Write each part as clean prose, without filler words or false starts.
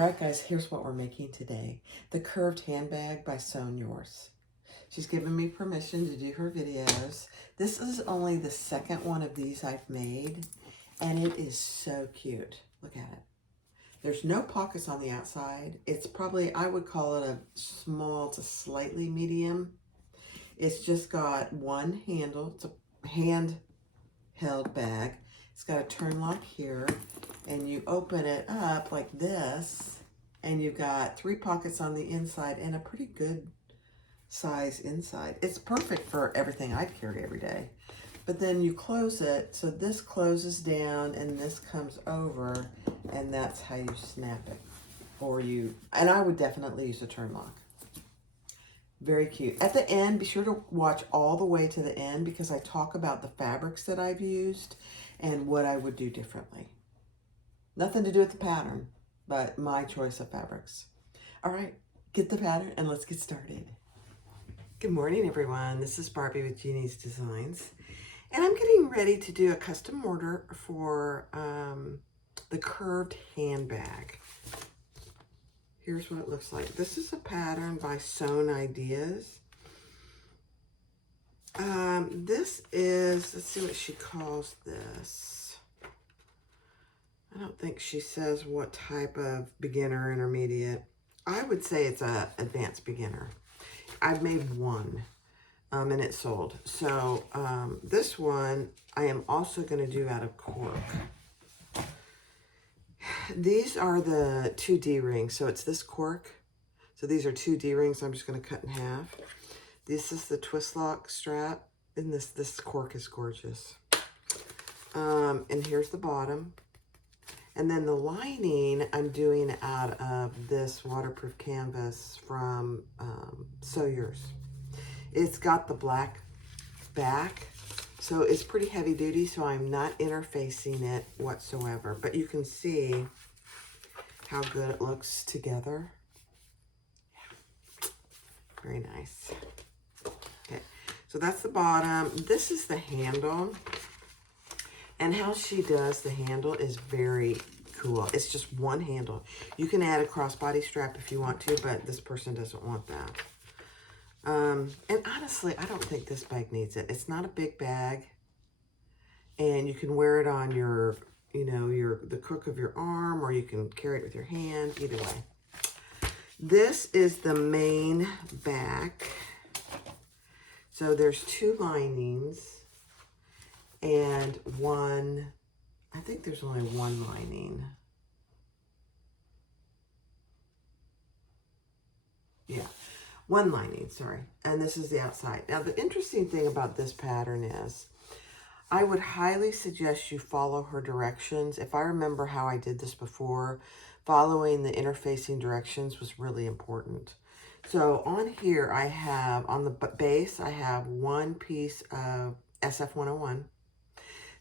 Alright guys, here's what we're making today. The curved handbag by Sew Yours. She's given me permission to do her videos. This is only the second one of these I've made, and it is so cute. Look at it. There's no pockets on the outside. It's probably, I would call it a small to slightly medium. It's just got one handle. It's a hand-held bag. It's got a turn lock here, and you open it up like this, and you've got 3 pockets on the inside and a pretty good size inside. It's perfect for everything I'd carry every day. But then you close it, so this closes down and this comes over, and that's how you snap it. And I would definitely use a turn lock. Very cute. At the end, be sure to watch all the way to the end because I talk about the fabrics that I've used and what I would do differently. Nothing to do with the pattern, but my choice of fabrics. All right, get the pattern and let's get started. Good morning, everyone. This is Barbie with Jeannie's Designs. And I'm getting ready to do a custom order for the curved handbag. Here's what it looks like. This is a pattern by Sewn Ideas. This is, let's see what she calls this. I don't think she says what type of beginner, intermediate. I would say it's a advanced beginner. I've made one, and it sold. So this one I am also going to do out of cork. These are the 2 D-rings, so it's this cork. So these are 2 D-rings I'm just going to cut in half. This is the twist lock strap, and this cork is gorgeous. And here's the bottom. And then the lining I'm doing out of this waterproof canvas from Sew Yours. It's got the black back, so it's pretty heavy duty, so I'm not interfacing it whatsoever. But you can see how good it looks together. Yeah. Very nice. Okay, so that's the bottom. This is the handle. And how she does the handle is very cool. It's just one handle. You can add a crossbody strap if you want to, but this person doesn't want that. And honestly, I don't think this bag needs it. It's not a big bag. And you can wear it on your, the crook of your arm, or you can carry it with your hand, either way. This is the main back. So there's 2 linings. And I think there's only 1 lining. Yeah, 1 lining, sorry. And this is the outside. Now, the interesting thing about this pattern is I would highly suggest you follow her directions. If I remember how I did this before, following the interfacing directions was really important. So on here, I have, on the base, I have 1 piece of SF101.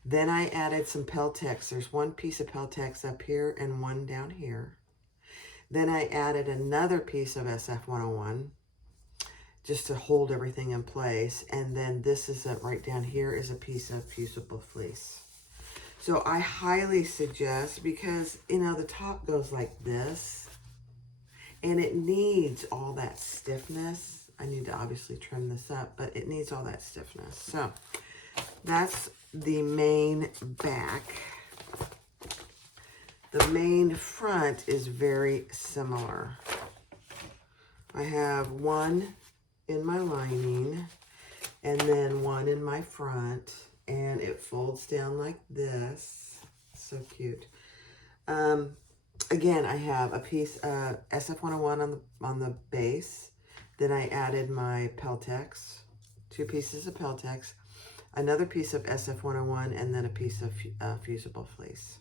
Then I added some Peltex. There's 1 piece of Peltex up here and 1 down here. Then I added another piece of SF101 just to hold everything in place. And then this is right down here is a piece of fusible fleece. So I highly suggest, because, the top goes like this and it needs all that stiffness. I need to obviously trim this up, but it needs all that stiffness. So that's the main back. The main front is very similar. I have 1 in my lining and then 1 in my front, and it folds down like this. So cute. Again, I have a piece of SF101 on the base. Then I added my Peltex, 2 pieces of Peltex, another piece of SF101, and then a piece of fusible fleece.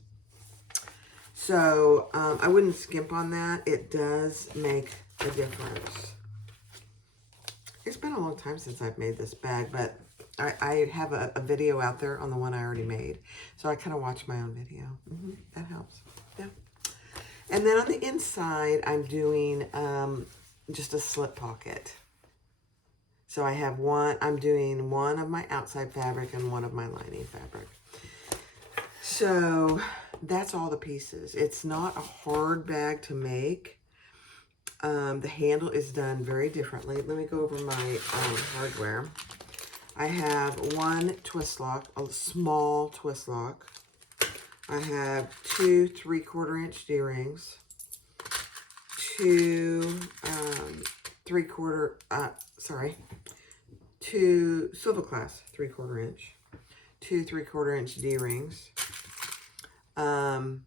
So I wouldn't skimp on that. It does make a difference. It's been a long time since I've made this bag, but I have a video out there on the one I already made. So I kind of watch my own video. That helps. Yeah. And then on the inside, I'm doing just a slip pocket. So I have I'm doing 1 of my outside fabric and 1 of my lining fabric. So That's all the pieces. It's not a hard bag to make. The handle is done very differently. Let me go over my hardware. I have one twist lock, a small twist lock. I have 2 3/4 inch D-rings, 2 2 Silver Class 3/4 inch, 2 3/4 inch D-rings. And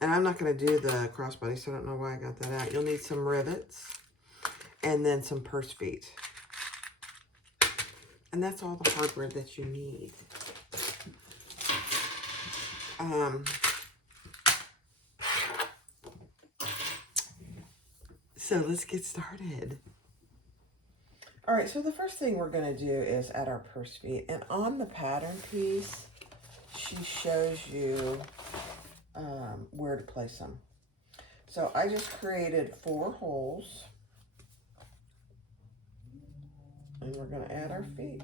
I'm not going to do the crossbody, so I don't know why I got that out. You'll need some rivets and then some purse feet. And that's all the hardware that you need. So let's get started. All right, so the first thing we're going to do is add our purse feet. And on the pattern piece, she shows you where to place them. So I just created 4 holes. And we're going to add our feet.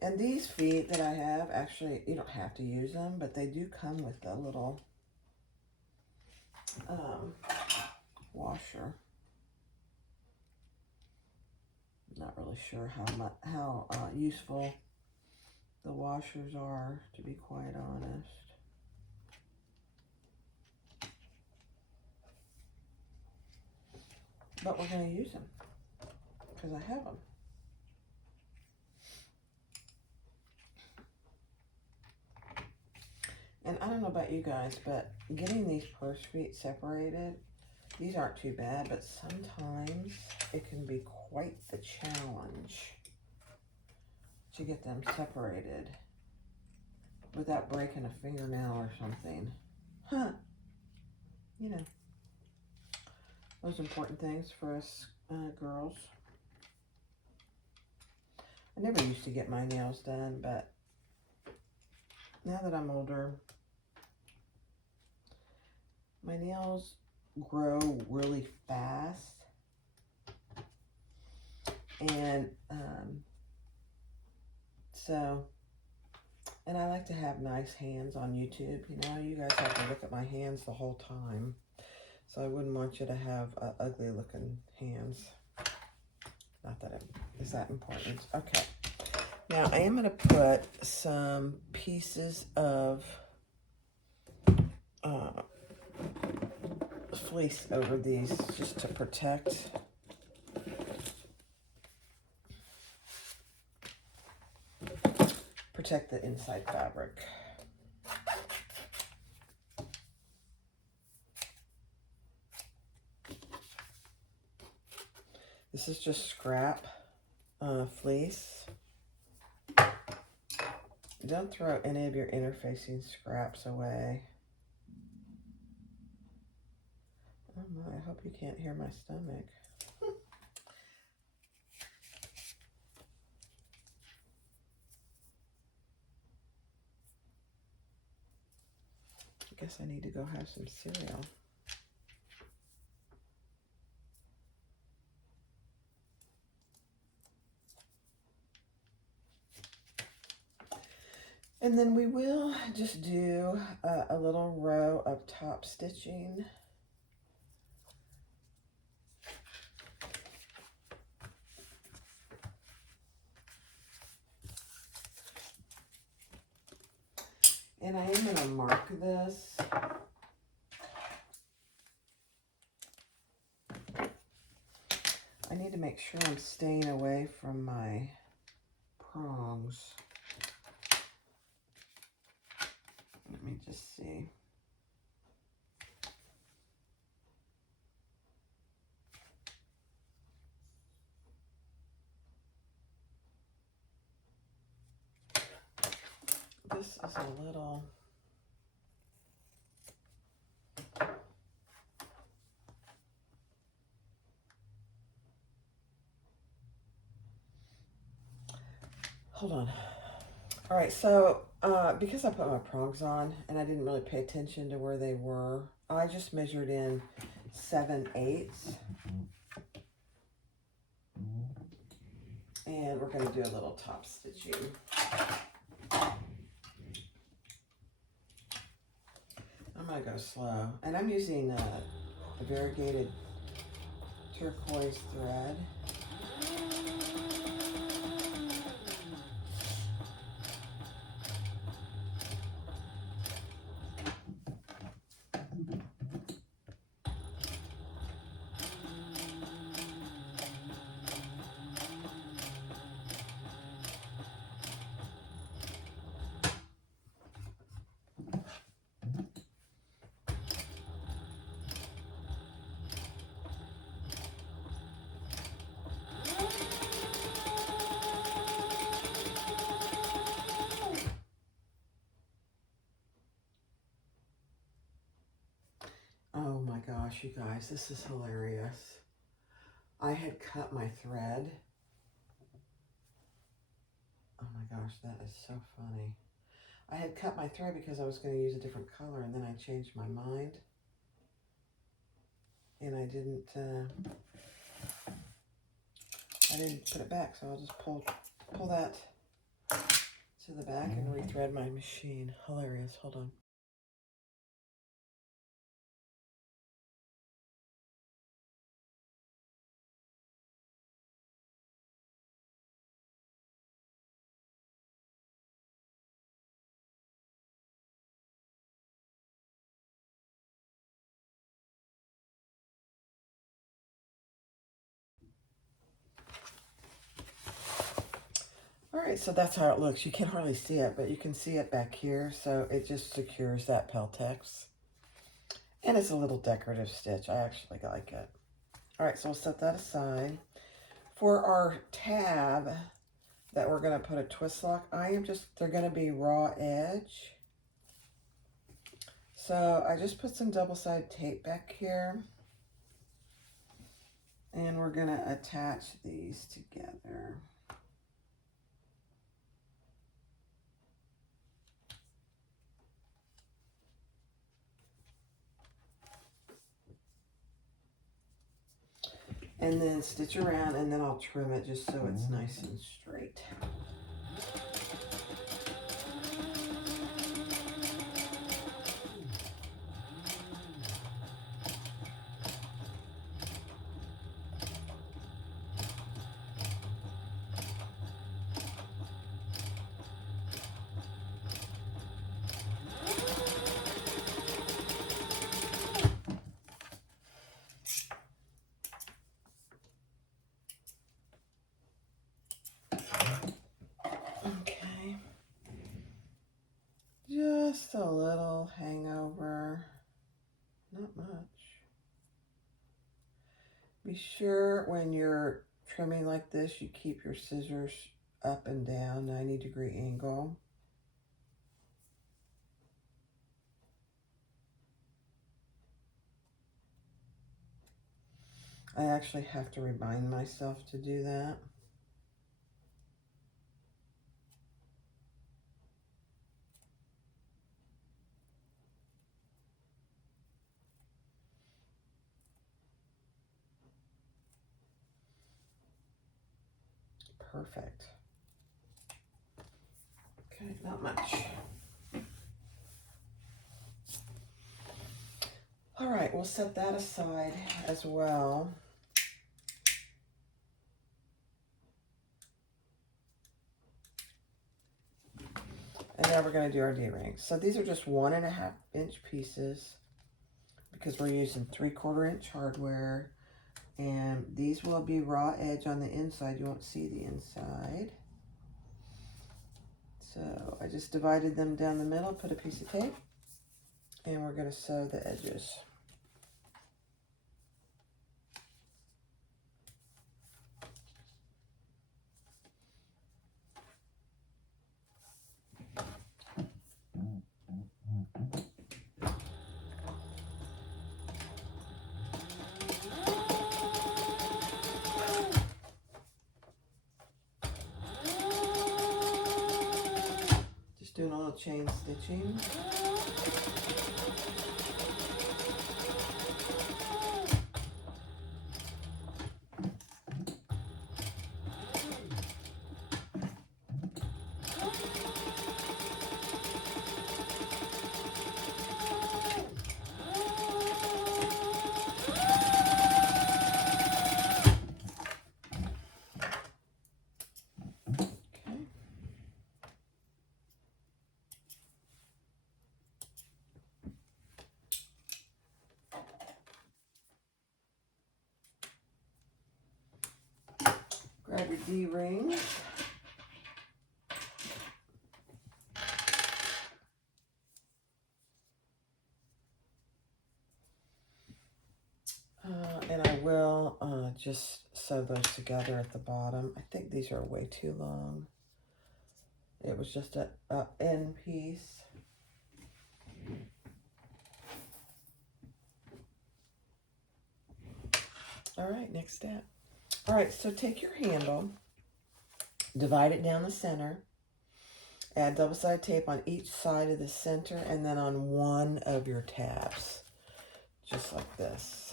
And these feet that I have, actually, you don't have to use them, but they do come with a little washer. I'm not really sure how useful the washers are, to be quite honest. But we're going to use them because I have them. And I don't know about you guys, but getting these purse feet separated, these aren't too bad, but sometimes it can be quite the challenge to get them separated without breaking a fingernail or something. Huh. You know, those important things for us girls. I never used to get my nails done, but now that I'm older, my nails grow really fast. And and I like to have nice hands on YouTube. You know, you guys have to look at my hands the whole time. So I wouldn't want you to have ugly looking hands. Not that it is that important. Okay. Now I am going to put some pieces of fleece over these just to protect the inside fabric. This is just scrap fleece. Don't throw any of your interfacing scraps away. Oh my, I hope you can't hear my stomach. I guess I need to go have some cereal. And then we will just do a little row of top stitching. And I am going to mark this. I need to make sure I'm staying away from my prongs. Let me just see. This is a little... Hold on. All right, so because I put my prongs on and I didn't really pay attention to where they were, I just measured in 7/8. And we're going to do a little top stitching. I'm going to go slow. And I'm using a variegated turquoise thread. Oh my gosh, you guys, this is hilarious. I had cut my thread. Oh my gosh, that is so funny. I had cut my thread because I was going to use a different color, and then I changed my mind. And I didn't put it back, so I'll just pull that to the back and rethread my machine. Hilarious. Hold on. All right, so that's how it looks. You can hardly see it, but you can see it back here. So it just secures that Peltex. And it's a little decorative stitch. I actually like it. All right, so we'll set that aside. For our tab that we're going to put a twist lock, they're going to be raw edge. So I just put some double-sided tape back here. And we're going to attach these together. And then stitch around, and then I'll trim it just so it's nice and straight. Just a little hangover, not much. Be sure when you're trimming like this, you keep your scissors up and down, 90-degree angle. I actually have to remind myself to do that. Perfect. Okay, not much. All right, we'll set that aside as well. And now we're going to do our D-rings. So these are just 1.5-inch pieces because we're using 3/4 inch hardware. And these will be raw edge on the inside. You won't see the inside. So I just divided them down the middle, put a piece of tape, and we're going to sew the edges. Doing a little chain stitching. D-rings. And I will just sew those together at the bottom. I think these are way too long. It was just a end piece. All right, next step. All right, so take your handle, divide it down the center, add double-sided tape on each side of the center and then on one of your tabs, just like this.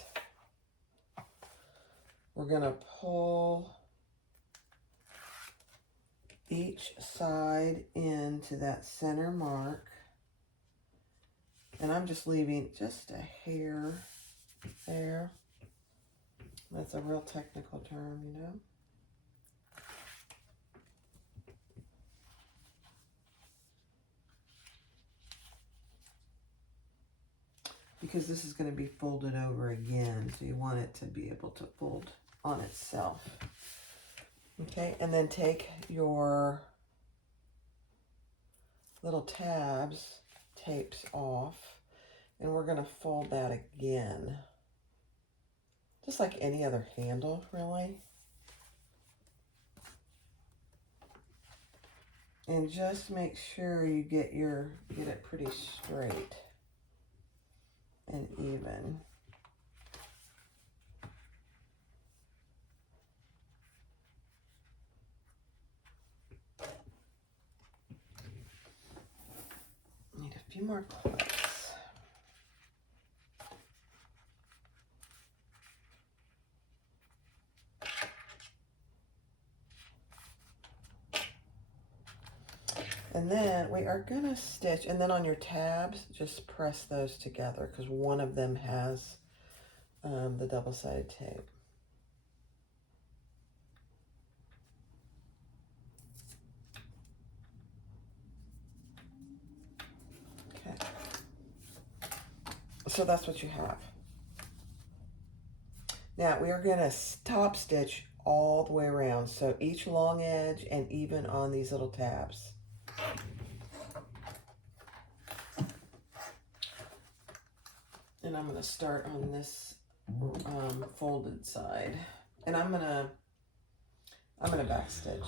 We're gonna pull each side into that center mark, and I'm just leaving just a hair there. That's a real technical term, you know. Because this is going to be folded over again, so you want it to be able to fold on itself. Okay, and then take your little tapes off, and we're going to fold that again. Just like any other handle, really. And just make sure you get it pretty straight and even. Need a few more clips. And then we are gonna stitch, and then on your tabs, just press those together because one of them has the double-sided tape. Okay. So that's what you have. Now we are gonna top stitch all the way around. So each long edge and even on these little tabs. And I'm going to start on this folded side, and I'm gonna back stitch.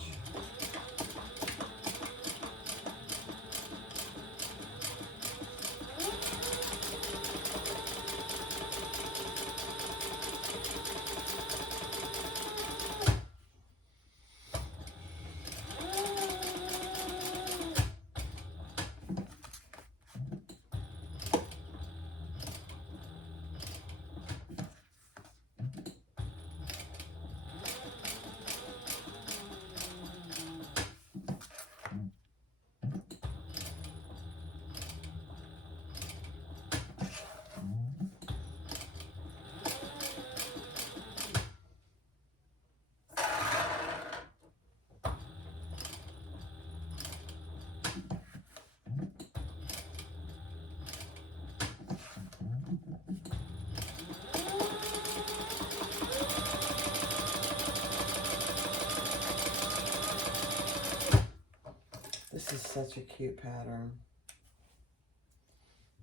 This is such a cute pattern.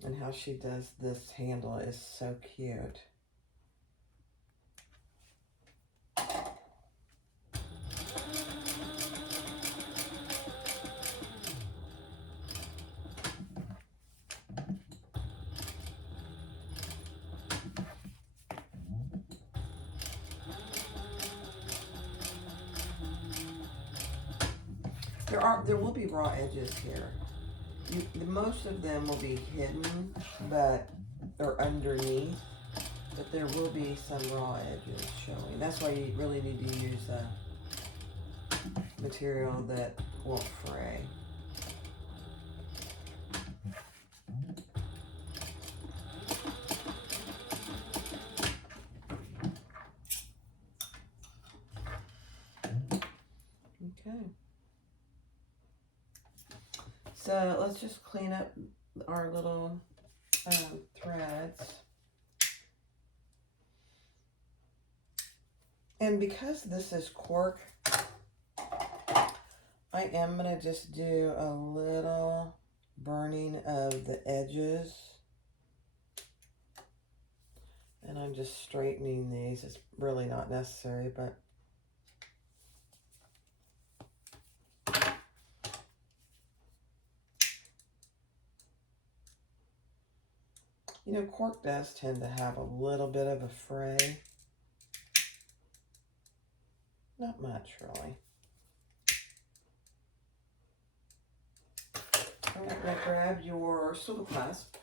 And how she does this handle is so cute. There will be raw edges here. Most of them will be hidden, or underneath, but there will be some raw edges showing. That's why you really need to use a material that won't fray. Okay. So let's just clean up our little threads. And because this is cork, I am going to just do a little burning of the edges. And I'm just straightening these. It's really not necessary, but you know, cork does tend to have a little bit of a fray. Not much, really. All right, now grab your swivel clasp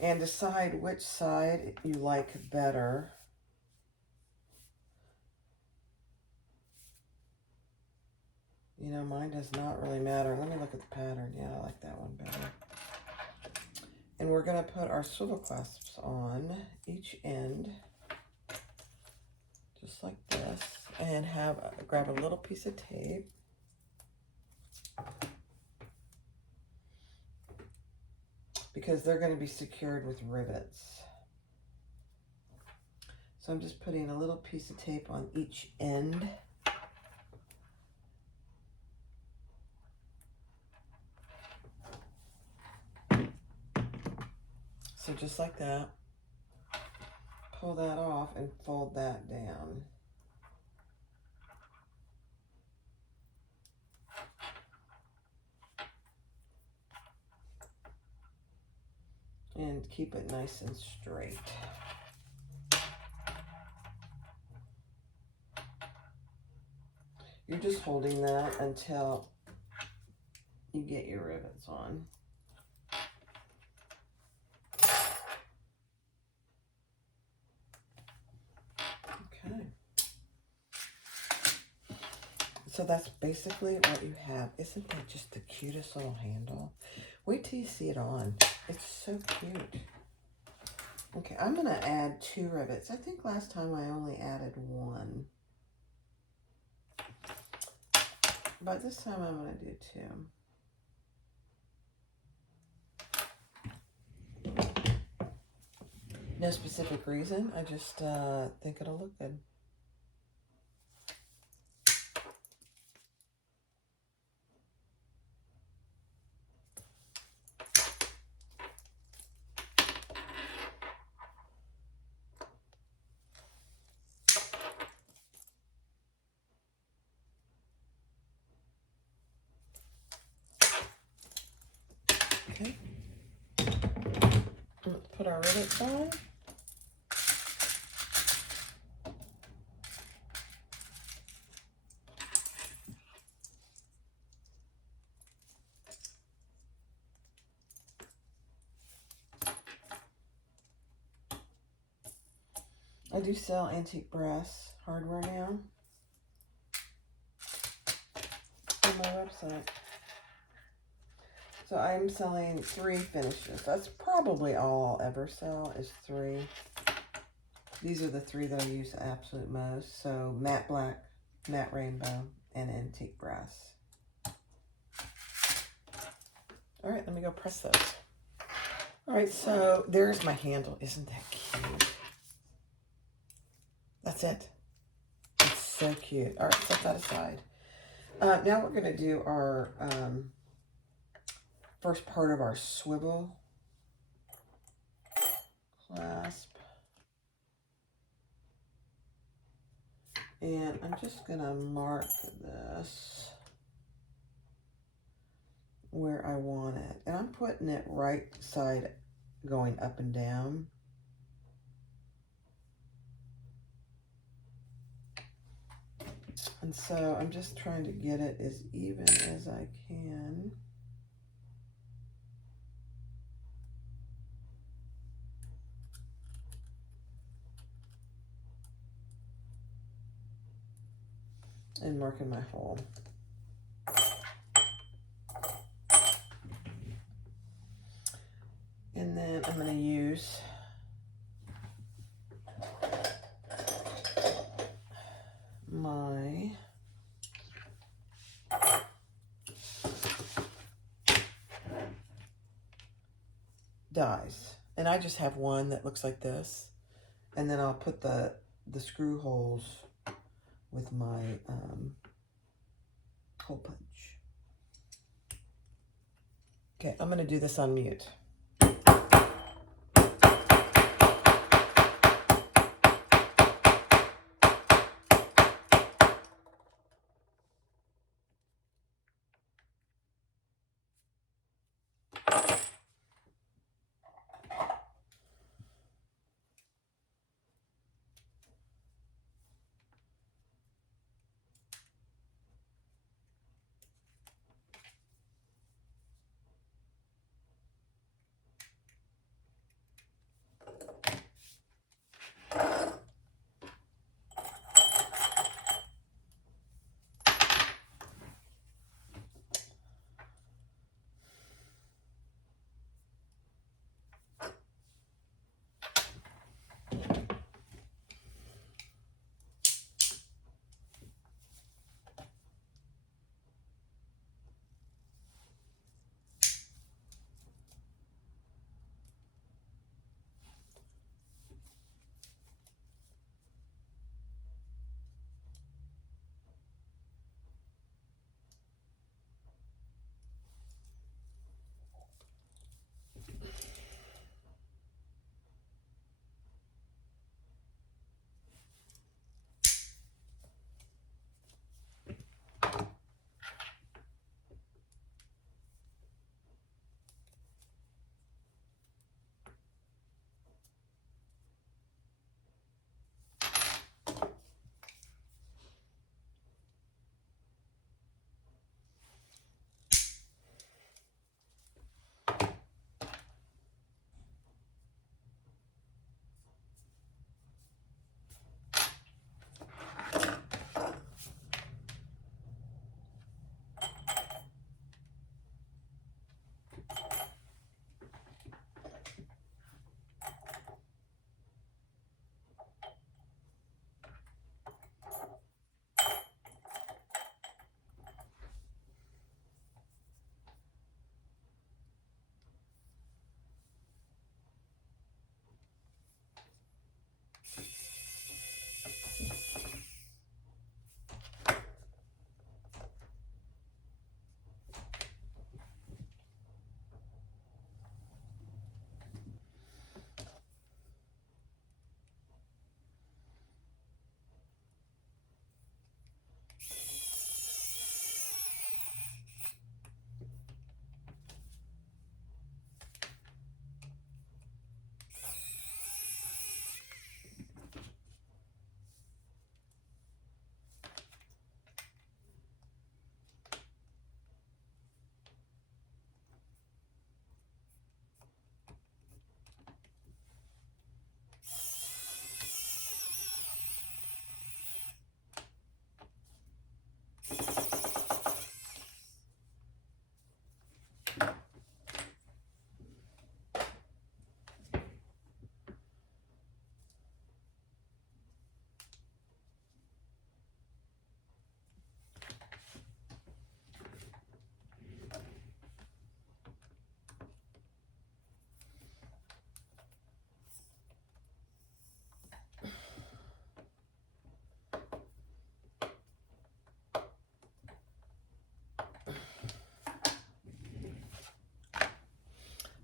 and decide which side you like better. You know, mine does not really matter. Let me look at the pattern. Yeah, I like that one better. And we're going to put our swivel clasps on each end, just like this, and grab a little piece of tape. Because they're going to be secured with rivets. So I'm just putting a little piece of tape on each end. So just like that, pull that off and fold that down. And keep it nice and straight. You're just holding that until you get your rivets on. Okay. So that's basically what you have. Isn't that just the cutest little handle? Wait till you see it on. It's so cute. Okay, I'm going to add 2 rivets. I think last time I only added 1. But this time I'm going to do 2. No specific reason. I just think it'll look good. Okay. Let's put our rivets on. I do sell antique brass hardware now on my website. So I'm selling 3 finishes. That's probably all I'll ever sell is 3. These are the 3 that I use the absolute most. So matte black, matte rainbow, and antique brass. All right, let me go press those. All right, so there's my handle. Isn't that cute? That's it. It's so cute. All right, set that aside. Now we're going to do our first part of our swivel clasp. And I'm just going to mark this where I want it. And I'm putting it right side going up and down. And so I'm just trying to get it as even as I can. And marking my hole. And then I'm going to use my dies. And I just have one that looks like this. And then I'll put the screw holes with my Hole punch. Okay, I'm going to do this on mute.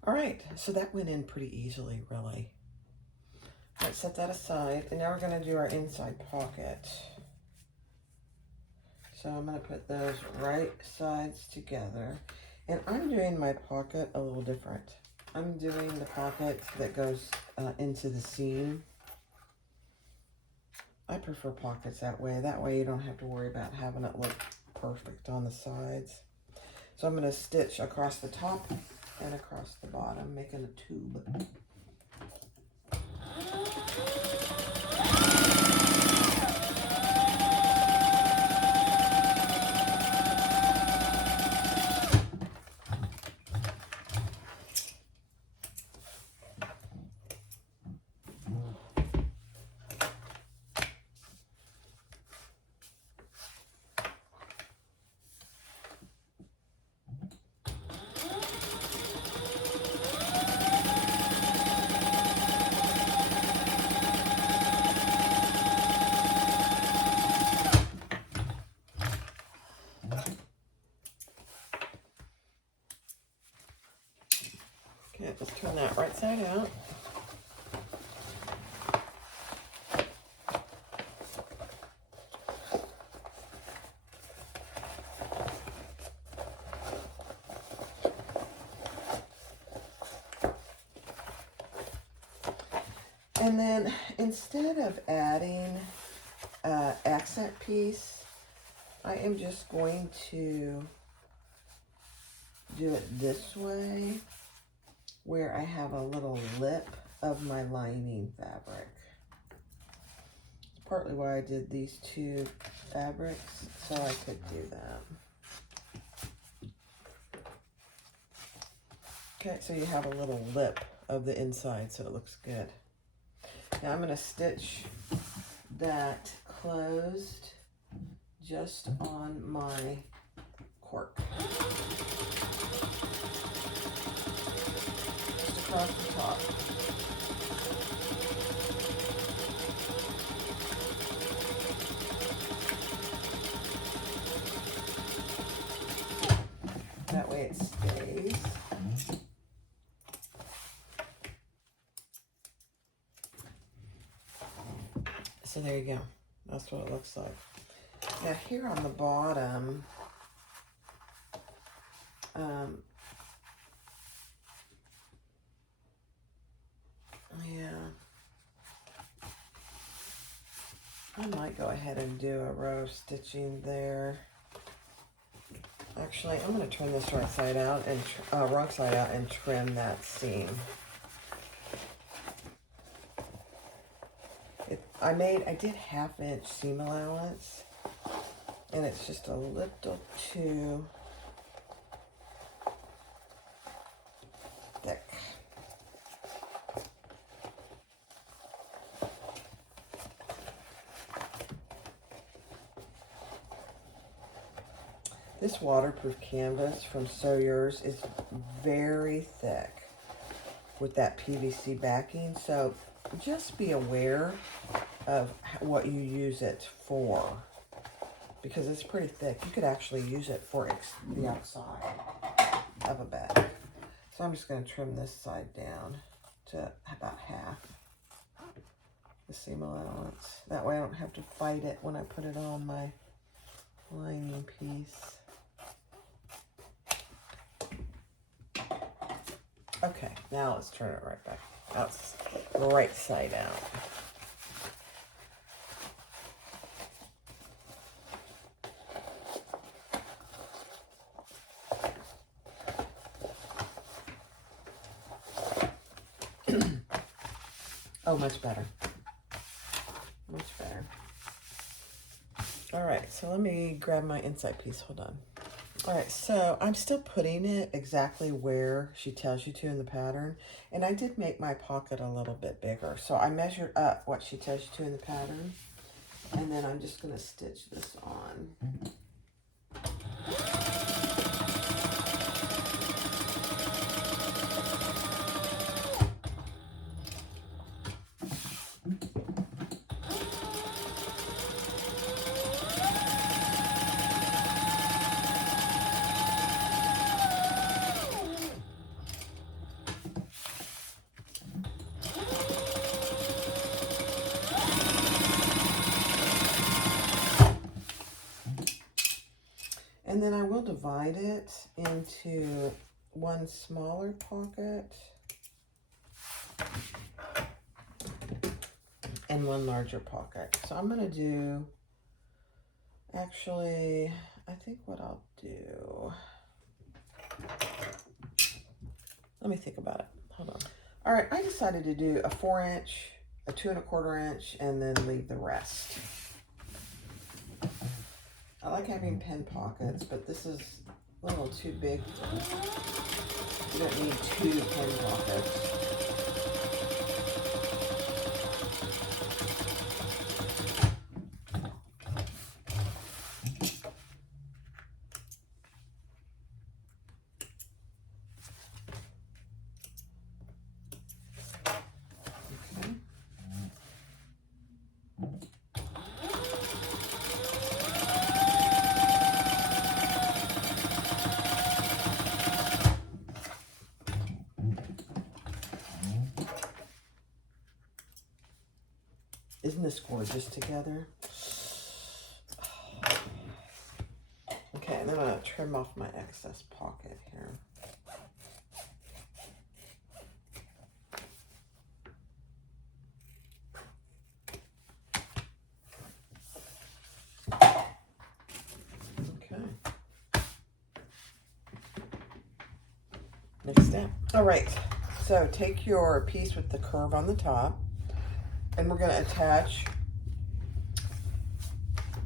All right, so that went in pretty easily, really. Let's set that aside, and now we're going to do our inside pocket. So I'm going to put those right sides together, and I'm doing my pocket a little different. I'm doing the pocket that goes into the seam. I prefer pockets that way. That way you don't have to worry about having it look perfect on the sides. So I'm going to stitch across the top and across the bottom, making a tube. Okay, let's turn that right side out. And then instead of adding an accent piece, I am just going to do it this way, where I have a little lip of my lining fabric. It's partly why I did these two fabrics, so I could do that. Okay, so you have a little lip of the inside, so it looks good. Now I'm going to stitch that closed just on my cork. Just across the top. That way it stays. So there you go. That's what it looks like. Now here on the bottom, yeah, I might go ahead and do a row of stitching there. Actually, I'm going to turn this right side out and wrong side out and trim that seam. I did 1/2 inch seam allowance, and it's just a little too thick. This waterproof canvas from Sew Yours is very thick with that PVC backing, so just be aware of what you use it for, because it's pretty thick. You could actually use it for the outside of a bag. So I'm just going to trim this side down to about 1/2 the seam allowance. That way I don't have to fight it when I put it on my lining piece. Okay, now let's turn it right back out, right side out. Oh, much better. Much better. All right, so let me grab my inside piece. Hold on. All right, so I'm still putting it exactly where she tells you to in the pattern. And I did make my pocket a little bit bigger. So I measured up what she tells you to in the pattern. And then I'm just going to stitch this on. And then I will divide it into one smaller pocket and one larger pocket. So I'm going to do, actually, I think what I'll do, let me think about it. Hold on. All right, I decided to do a 4 inch, a 2 1/4 inch, and then leave the rest. I like having pen pockets, but this is a little too big. You don't need 2 pen pockets. Isn't this gorgeous together? Okay, and then I'm going to trim off my excess pocket here. Okay. Next step. All right, so take your piece with the curve on the top, and we're going to attach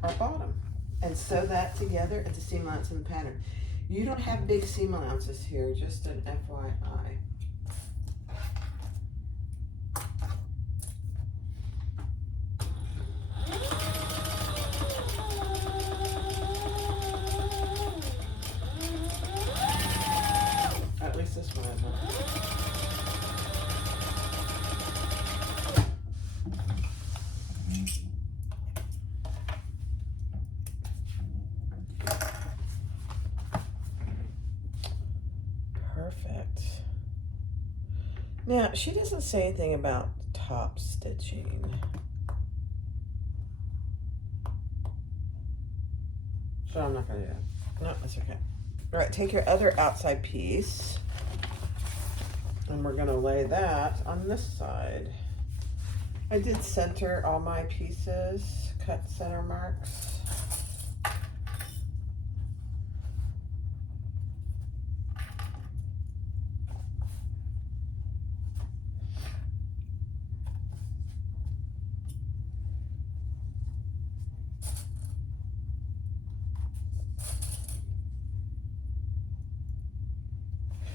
our bottom and sew that together at the seam allowance in the pattern. You don't have big seam allowances here, just an FYI. At least this one isn't. Perfect. Now, she doesn't say anything about top stitching. So I'm not going to do that. No, that's okay. All right, take your other outside piece, and we're going to lay that on this side. I did center all my pieces, cut center marks.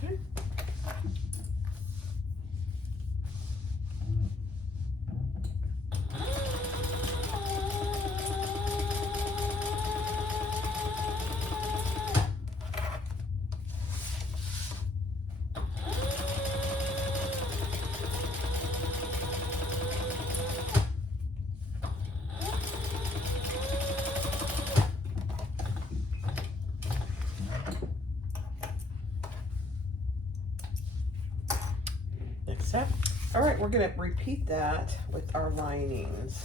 Okay. Next step. All right, we're going to repeat that with our linings.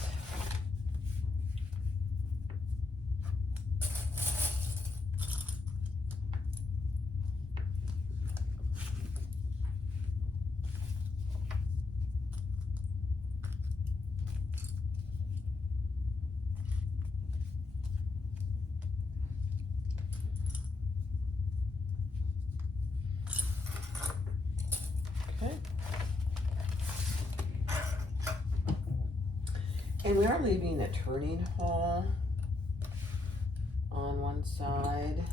Okay. And we are leaving a turning hole on one side.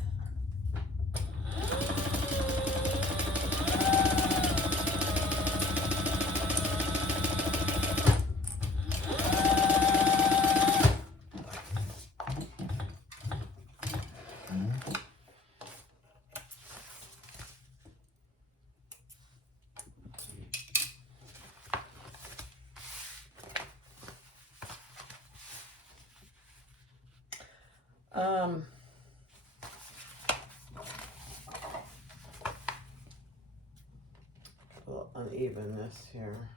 A little unevenness here.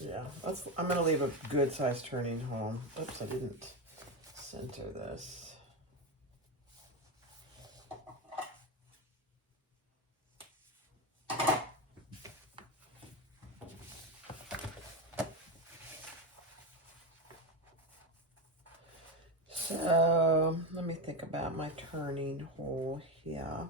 Yeah, I'm gonna leave a good sized turning hole. Oops, I didn't center this. So let me think about my turning hole here.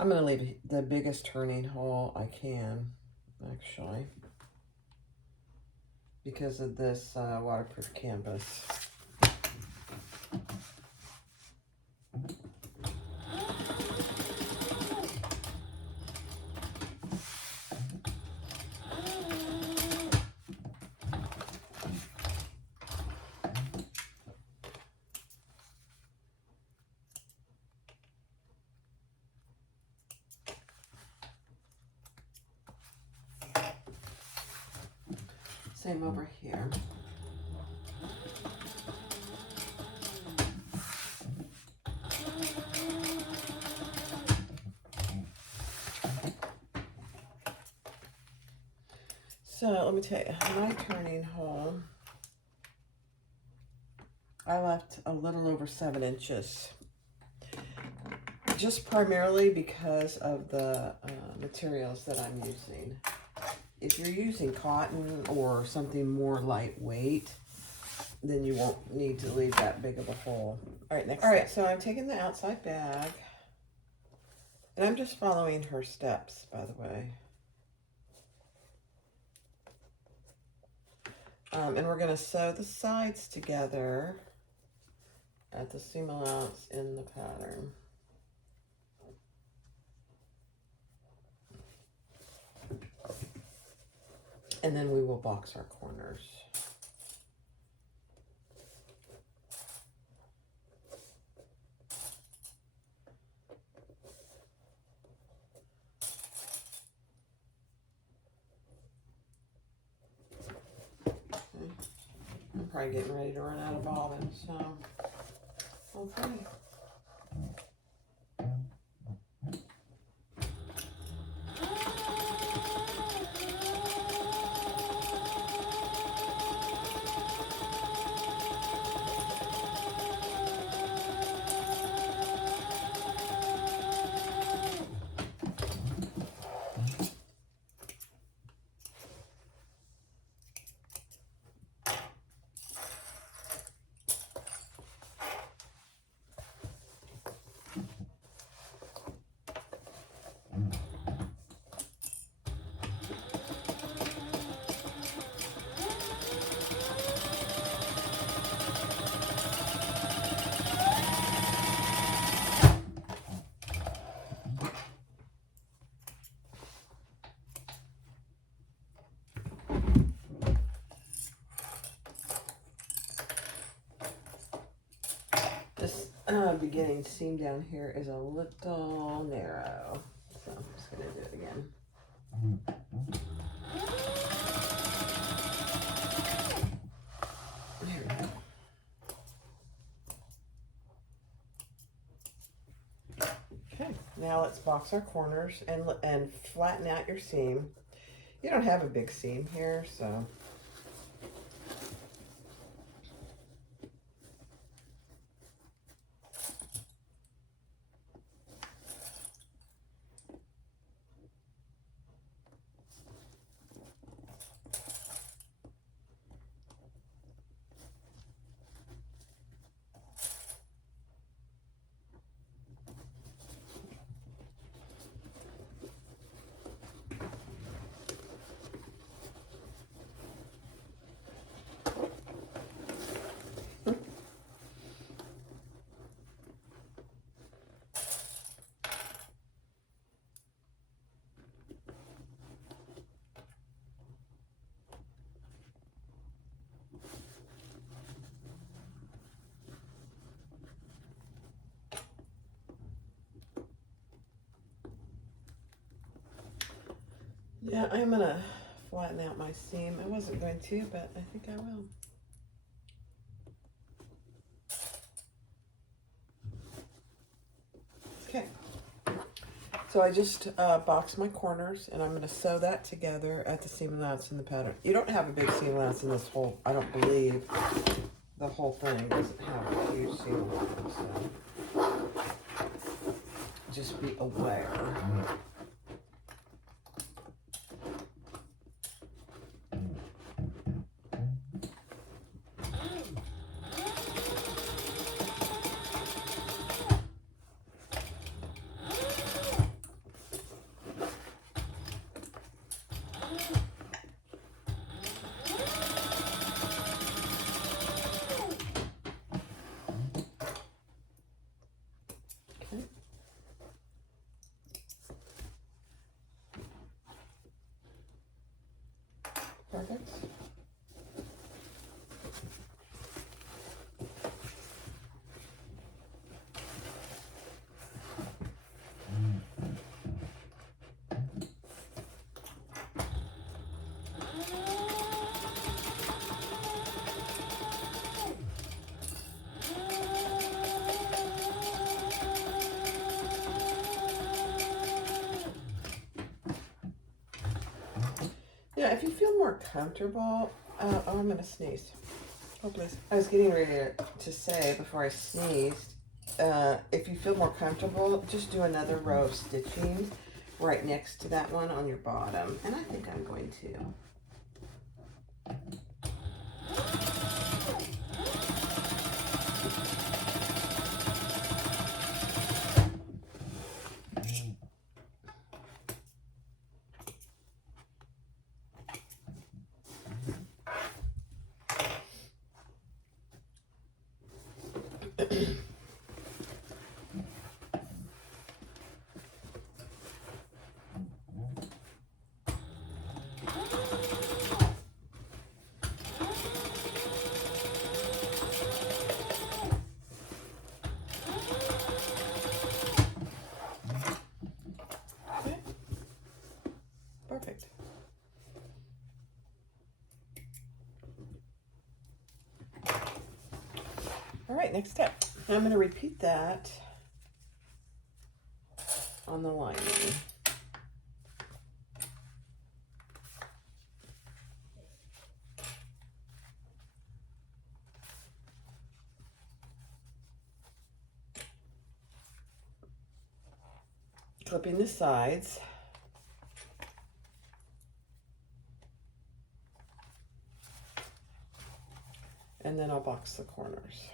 I'm going to leave the biggest turning hole I can, actually, because of this waterproof canvas. same over here. So let me tell you, my turning hole, I left a little over 7 inches. Just primarily because of the materials that I'm using. If you're using cotton or something more lightweight, then you won't need to leave that big of a hole. All right, next. All right, so I'm taking the outside bag, and I'm just following her steps, by the way. And we're going to sew the sides together at the seam allowance in the pattern. And then we will box our corners. Okay. I'm probably getting ready to run out of bobbin, so okay. This beginning seam down here is a little narrow, so I'm just going to do it again. There we go. Okay, now let's box our corners and flatten out your seam. You don't have a big seam here, so yeah, I'm going to flatten out my seam. I wasn't going to, but I think I will. Okay, so I just boxed my corners, and I'm going to sew that together at the seam allowance in the pattern. You don't have a big seam allowance in this whole, I don't believe the whole thing doesn't have a huge seam allowance, so just be aware. Yeah, if you feel more comfortable, oh, I'm going to sneeze. Oh, please. I was getting ready to say before I sneezed, if you feel more comfortable, just do another row of stitching right next to that one on your bottom. And I think I'm going to. Perfect. All right, next step. Now I'm going to repeat that on the lining. Clipping the sides. And then I'll box the corners.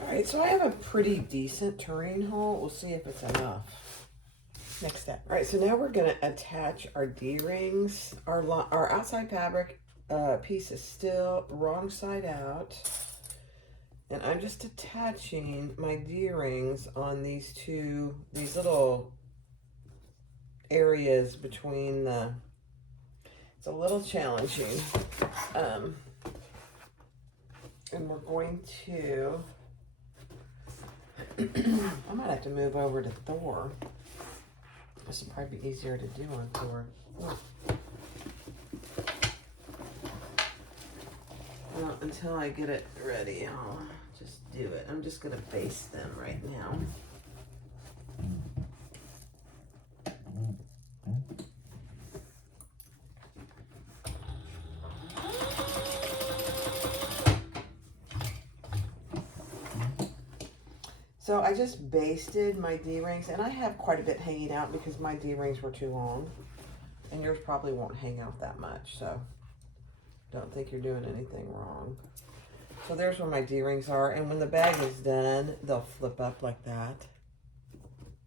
All right, so I have a pretty decent turning hole. We'll see if it's enough. next step. All right, so now we're gonna attach our D-rings. Our outside fabric piece is still wrong side out. And I'm just attaching my D-rings on these little areas between it's a little challenging. And we're going to, I might have to move over to Thor. This will probably be easier to do on Thor. Well, until I get it ready, I'll just do it. I'm just gonna baste them right now. So I just basted my D-rings, and I have quite a bit hanging out because my D-rings were too long, and yours probably won't hang out that much, so don't think you're doing anything wrong. So there's where my D-rings are, and when the bag is done, they'll flip up like that.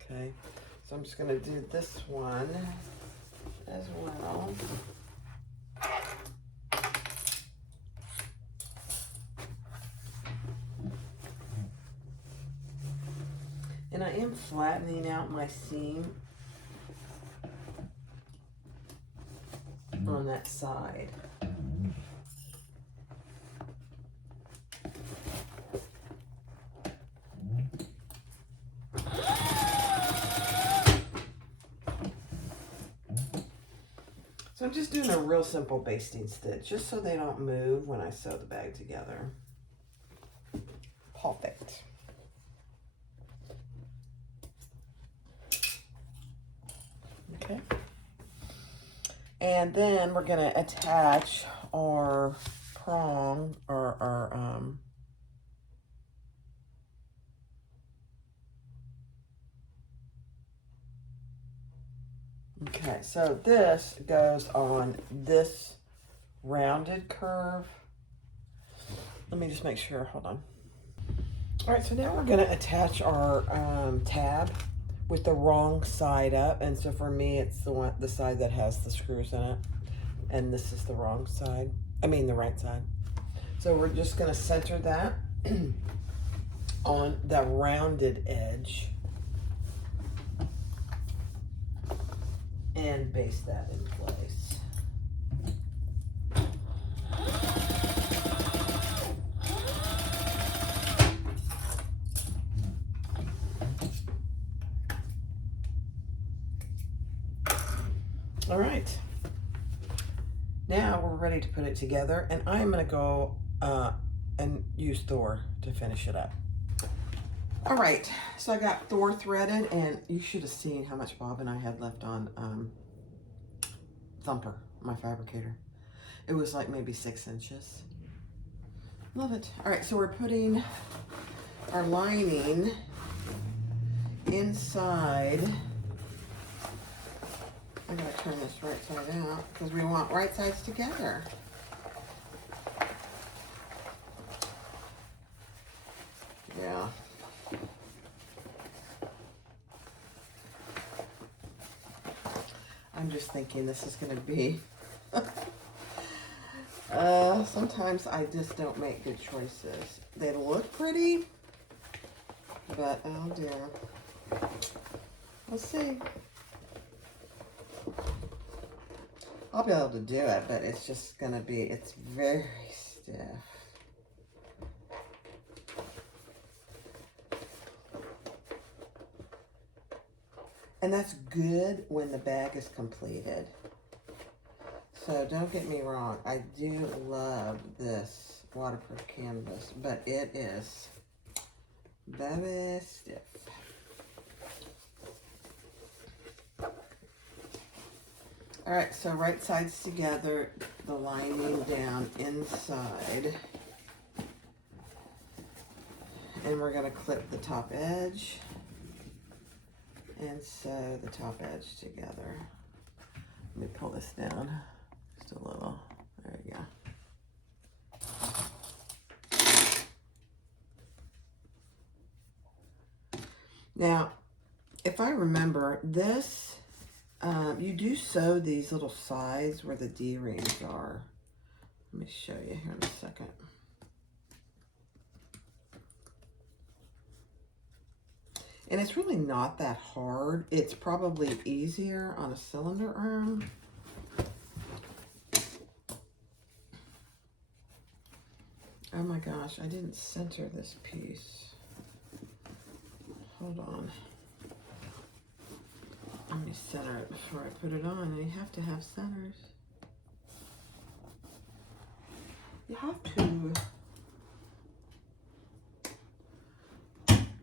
Okay, so I'm just gonna do this one as well. And I am flattening out my seam on that side. So I'm just doing a real simple basting stitch, just so they don't move when I sew the bag together. Perfect. Okay. And then we're gonna attach our prong, or our okay, so this goes on this rounded curve. Let me just make sure, hold on. All right, so now we're gonna attach our tab with the wrong side up. And so for me, it's the side that has the screws in it. And this is the wrong side, the right side. So we're just gonna center that on the rounded edge and baste that in place. All right, now we're ready to put it together, and I'm gonna go and use Thor to finish it up. All right, so I got Thor threaded, and you should have seen how much bobbin I had left on Thumper, my fabricator. It was like maybe 6 inches. Love it. All right, so we're putting our lining inside. I'm gonna turn this right side out because we want right sides together. Yeah. I'm just thinking this is gonna be, sometimes I just don't make good choices. They look pretty, but oh dear. Let's see. I'll be able to do it, but it's just gonna be, it's very stiff. And that's good when the bag is completed. So don't get me wrong, I do love this waterproof canvas, but it is very stiff. All right, so right sides together, the lining down inside. And we're gonna clip the top edge and sew the top edge together. Let me pull this down just a little. There you go. Now, if I remember, this, you do sew these little sides where the D-rings are. Let me show you here in a second. And it's really not that hard. It's probably easier on a cylinder arm. Oh my gosh, I didn't center this piece. Hold on. Let me center it before I put it on. And you have to have centers. You have to.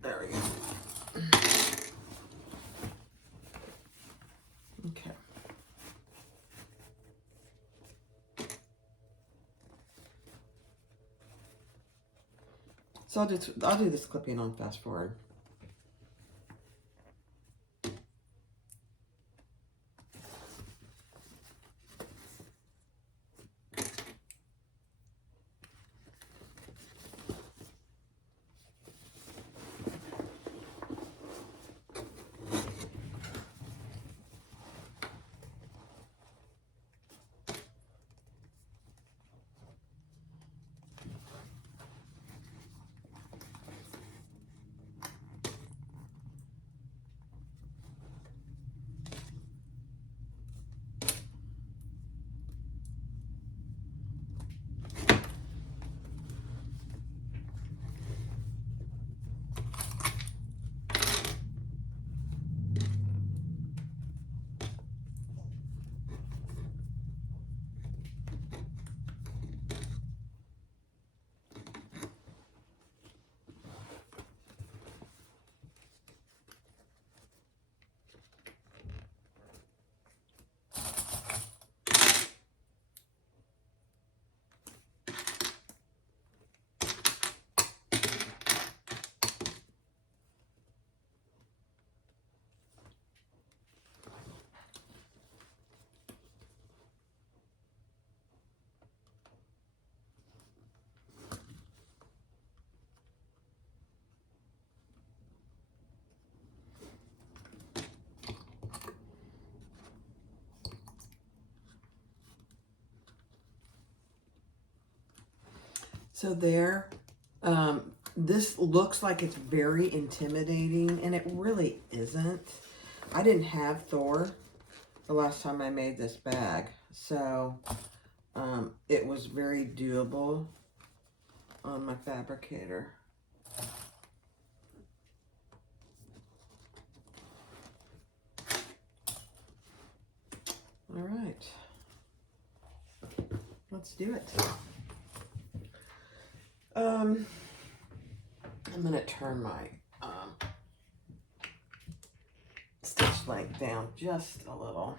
There we go. Okay. So I'll do this clipping on fast forward. So there, this looks like it's very intimidating, and it really isn't. I didn't have Thor the last time I made this bag, so it was very doable on my fabricator. All right, let's do it. I'm gonna turn my stitch length down just a little.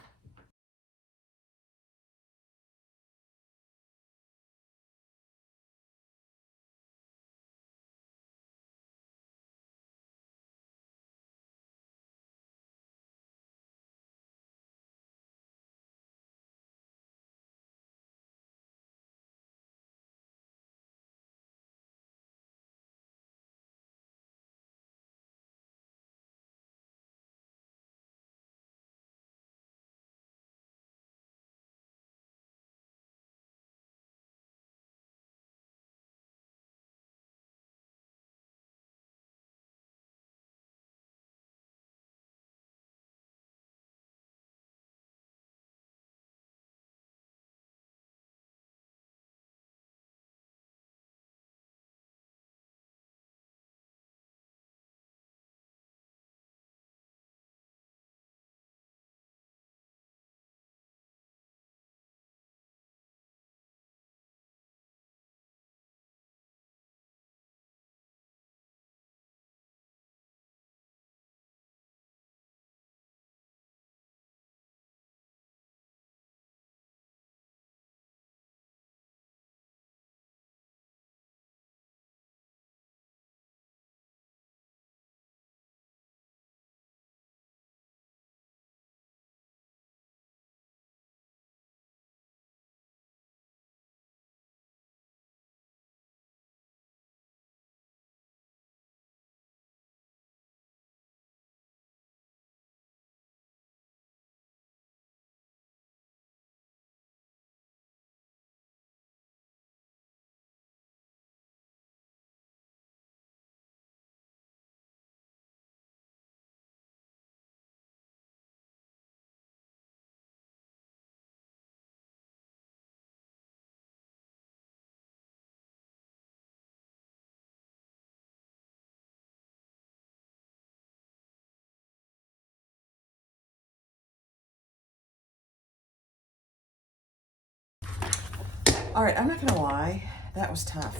All right, I'm not gonna lie, that was tough.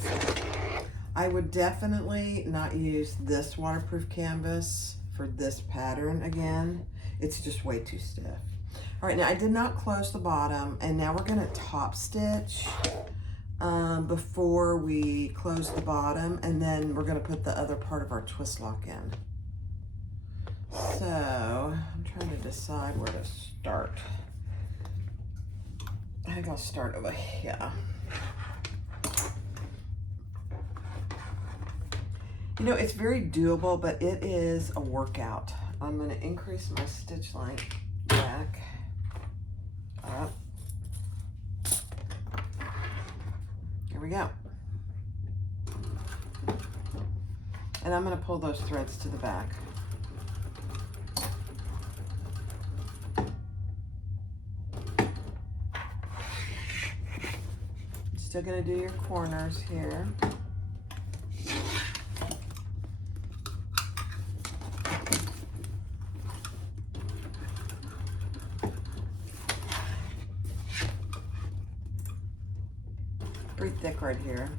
I would definitely not use this waterproof canvas for this pattern again. It's just way too stiff. All right, now I did not close the bottom, and now we're gonna top stitch before we close the bottom, and then we're gonna put the other part of our twist lock in. So I'm trying to decide where to start. I think I'll start over here. You know, it's very doable, but it is a workout. I'm going to increase my stitch length back, up. Here we go. And I'm going to pull those threads to the back. Still going to do your corners here. Pretty thick right here.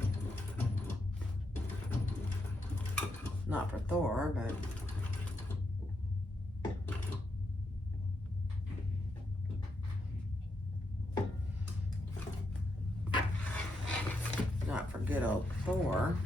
Not for Thor, but not for good old Thor.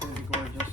Pretty gorgeous.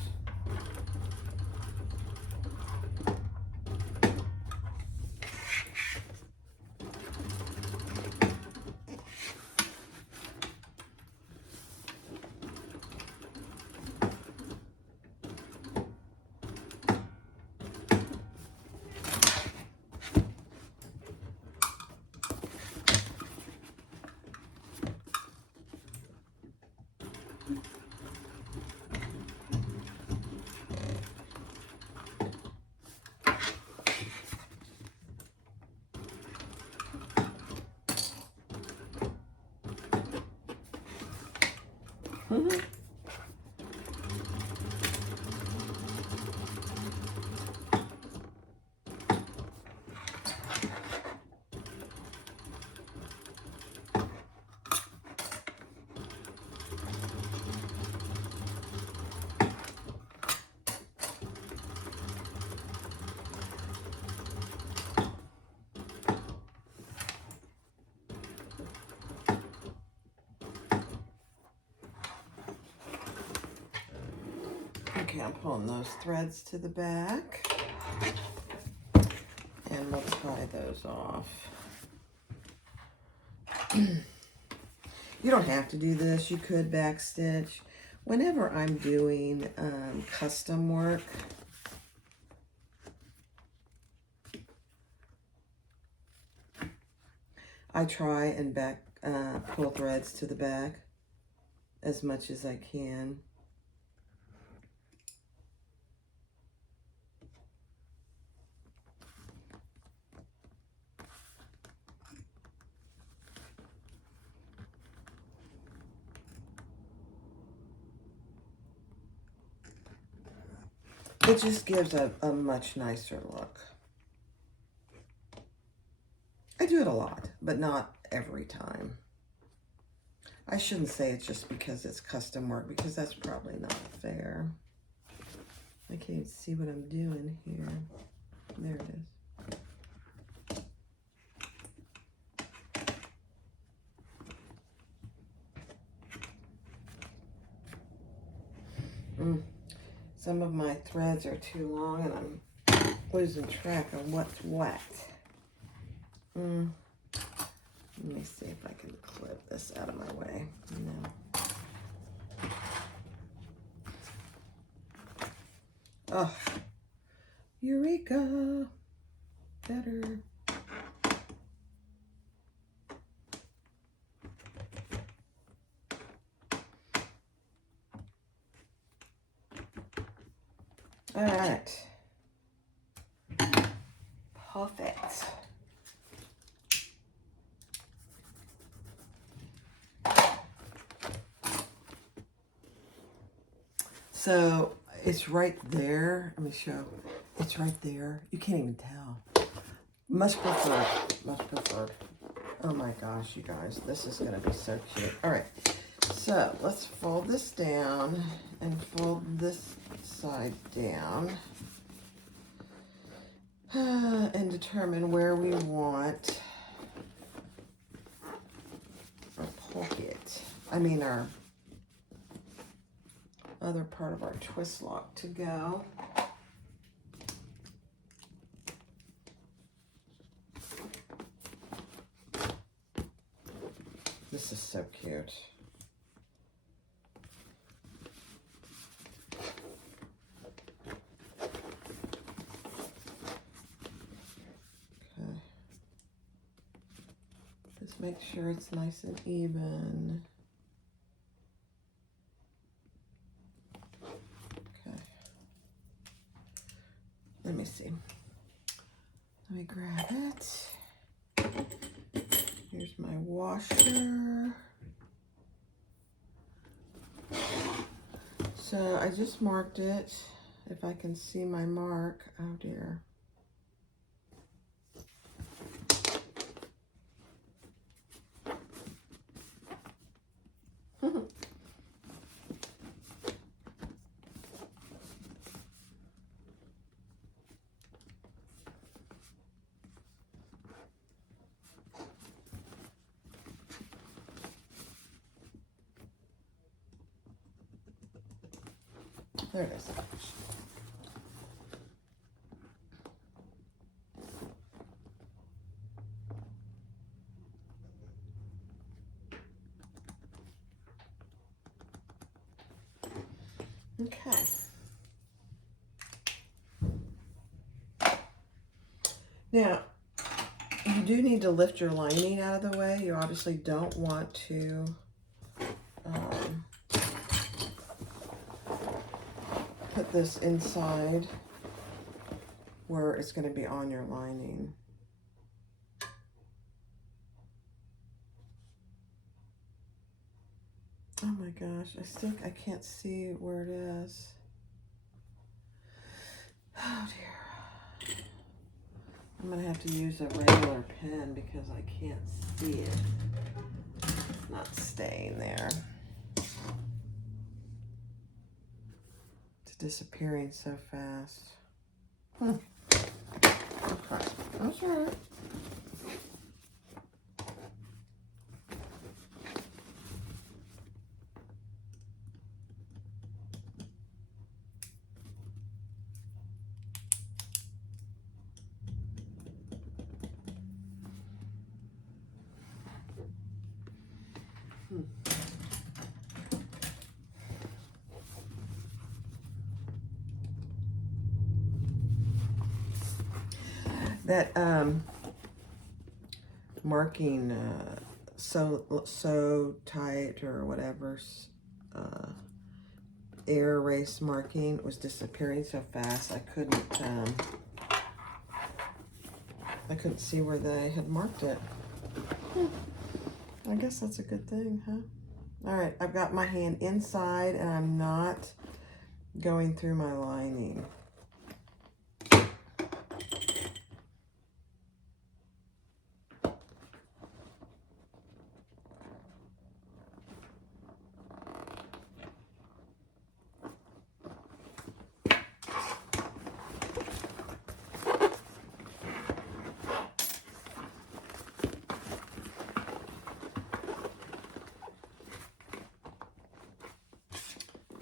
Okay, I'm pulling those threads to the back, and we'll tie those off. You don't have to do this. You could backstitch. Whenever I'm doing custom work, I try and pull threads to the back as much as I can. It just gives a much nicer look. I do it a lot, but not every time. I shouldn't say it's just because it's custom work, because that's probably not fair. I can't even see what I'm doing here. There it is. Some of my threads are too long, and I'm losing track of what's what. Let me see if I can clip this out of my way. No. Oh, Eureka! Better. All right. Perfect. So it's right there. Let me show. It's right there. You can't even tell. Much preferred. Much preferred. Oh my gosh, you guys. This is going to be so cute. All right. So let's fold this down and fold this side down. And determine where we want our pocket. I mean our other part of our twist lock to go. This is so cute. Just make sure it's nice and even. Okay. Let me see. Let me grab it. Here's my washer. So I just marked it. If I can see my mark. Oh dear. There it is. Okay. Now, you do need to lift your lining out of the way. You obviously don't want to put this inside where it's going to be on your lining. Oh my gosh, I can't see where it is. Oh dear. I'm going to have to use a regular pen because I can't see it. It's not staying there. It's disappearing so fast. Okay, that's all right. That marking so tight or whatever air erase marking was disappearing so fast I couldn't see where they had marked it. I guess that's a good thing, huh? All right, I've got my hand inside and I'm not going through my lining.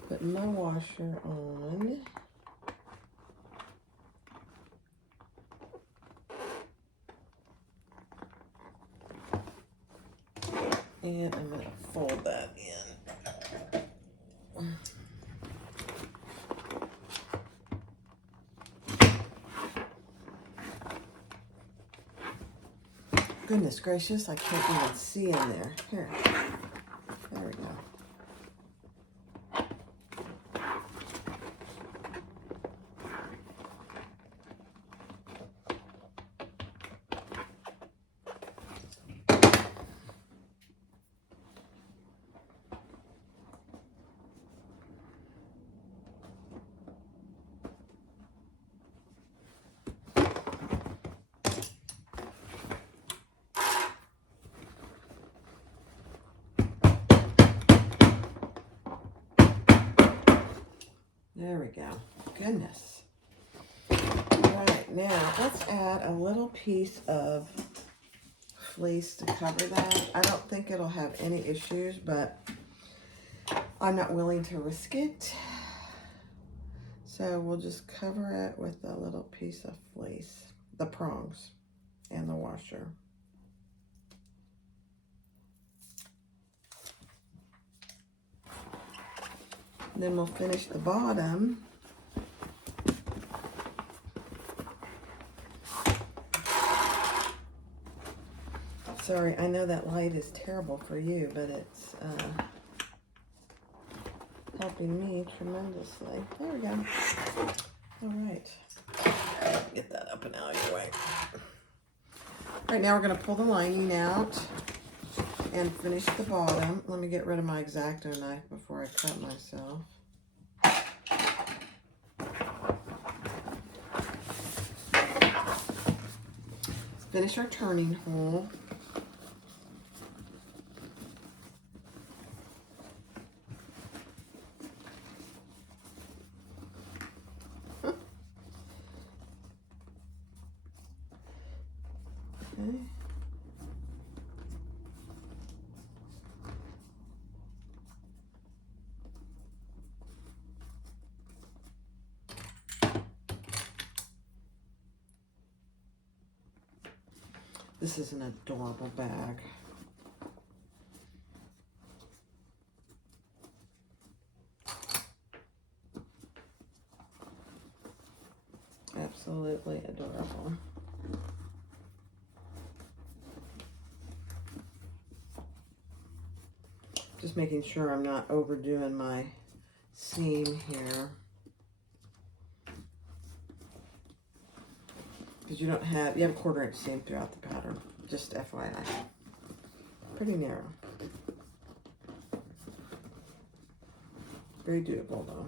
Putting my washer on. And I'm going to fold that in. goodness gracious, I can't even see in there. Here. There we go. There we go. Goodness. All right, now let's add a little piece of fleece to cover that. I don't think it'll have any issues, but I'm not willing to risk it. So we'll just cover it with a little piece of fleece, the prongs and the washer. And then we'll finish the bottom. Sorry, I know that light is terrible for you, but it's helping me tremendously. There we go. All right. Get that up and out of your way. All right, now we're going to pull the lining out and finish the bottom. Let me get rid of my X-Acto knife before I cut myself. Finish our turning hole. Okay. This is an adorable bag. Absolutely adorable. Just making sure I'm not overdoing my seam here. Because you have a 1/4 inch seam throughout the pattern. Just FYI. Pretty narrow. Very doable though.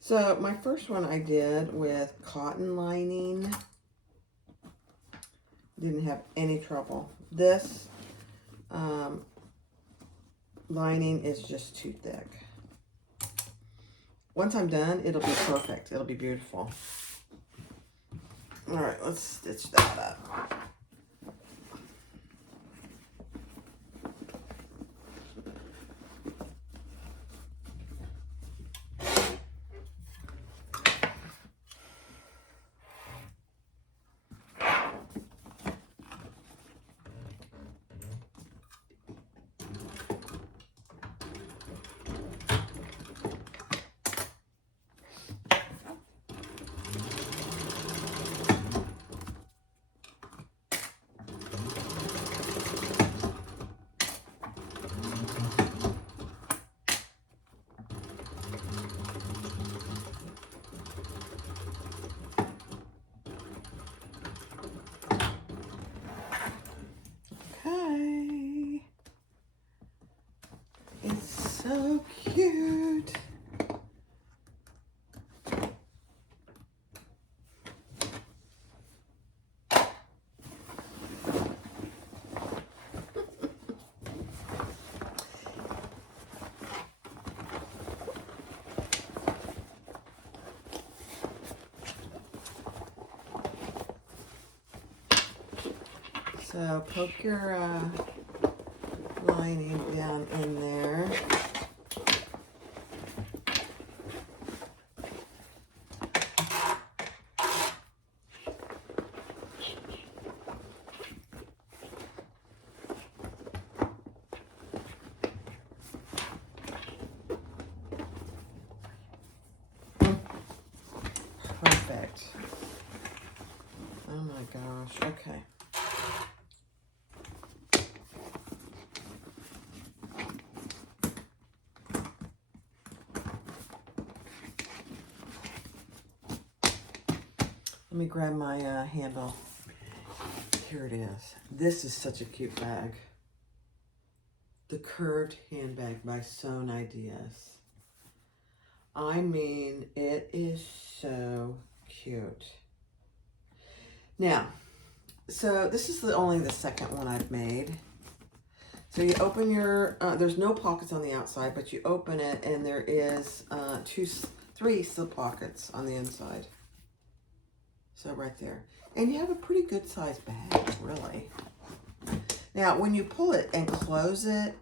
So my first one I did with cotton lining. Didn't have any trouble. This lining is just too thick. Once I'm done, it'll be perfect. It'll be beautiful. All right, let's stitch that up. So cute. So poke your lining down in there. perfect. Oh my gosh, okay. Let me grab my handle. Here it is. This is such a cute bag. The Curved Handbag by Sewn Ideas. I mean, it is so cute. Now, so this is only the second one I've made. So you open your, there's no pockets on the outside, but you open it and there is 3 slip pockets on the inside. So right there. And you have a pretty good sized bag, really. Now, when you pull it and close it,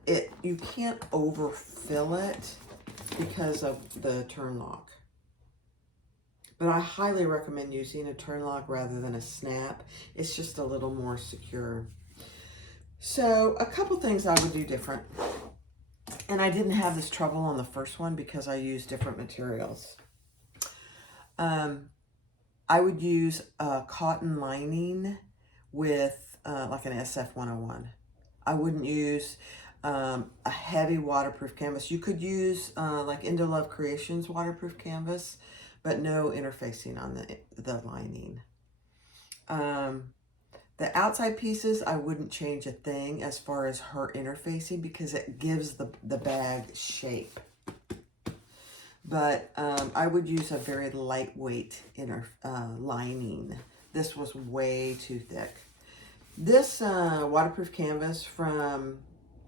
you can't overfill it because of the turn lock. But I highly recommend using a turn lock rather than a snap. It's just a little more secure. So a couple things I would do different. And I didn't have this trouble on the first one because I used different materials. I would use a cotton lining with like an SF-101. I wouldn't use a heavy waterproof canvas. You could use like Indo Love Creations waterproof canvas, but no interfacing on the lining. The outside pieces, I wouldn't change a thing as far as her interfacing because it gives the bag shape. But I would use a very lightweight inner lining. This was way too thick. This waterproof canvas from,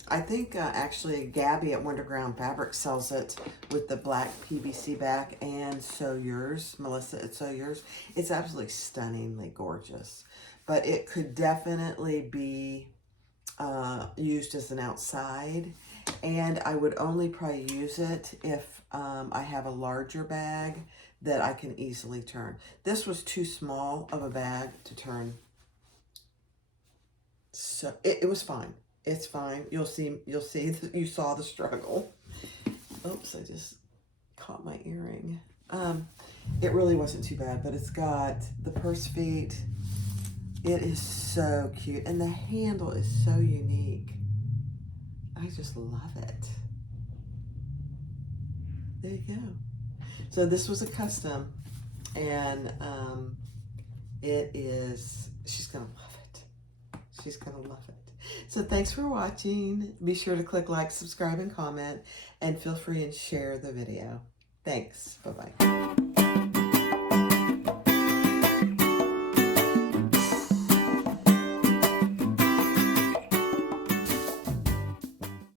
I think actually Gabby at Wonderground Fabric sells it with the black PVC back, and Sew Yours, Melissa at Sew Yours. It's absolutely stunningly gorgeous. But it could definitely be used as an outside, and I would only probably use it if I have a larger bag that I can easily turn. This was too small of a bag to turn. So it was fine. It's fine. You'll see you saw the struggle. Oops, I just caught my earring. It really wasn't too bad, but it's got the purse feet. It is so cute, and the handle is so unique. I just love it. There you go. So this was a custom, and she's gonna love it. She's gonna love it. So thanks for watching. Be sure to click like, subscribe, and comment, and feel free and share the video. Thanks. Bye-bye.